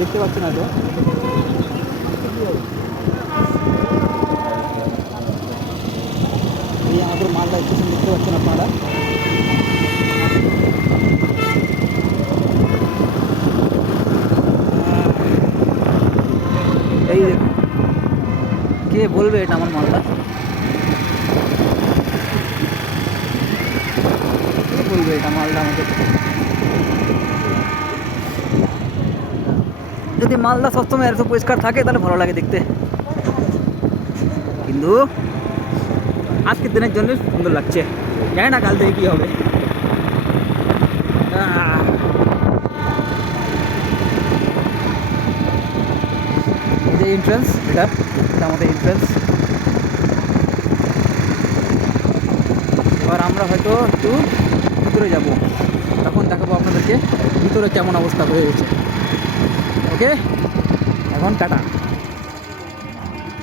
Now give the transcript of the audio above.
দেখতে পাচ্ছি না তো। এই আমাদের মালদা স্টেশন দেখতে পাচ্ছেন আপনারা। এই দেখুন, কে বলবে এটা আমার মালদা? কে বলবে এটা মালদা আমাদের? যদি মালদা সবসময় এত পরিষ্কার থাকে তাহলে ভালো লাগে দেখতে, কিন্তু আজকের দিনের জন্য সুন্দর লাগছে। জানি না কাল থেকে কী হবে। এই যে এন্ট্রান্স, এটা আমাদের এন্ট্রান্স। এবার আমরা হয়তো একটু ভিতরে যাব, তখন দেখাবো আপনাদেরকে ভিতরে কেমন অবস্থা হয়ে গেছে। ওকে, এখন টাটা।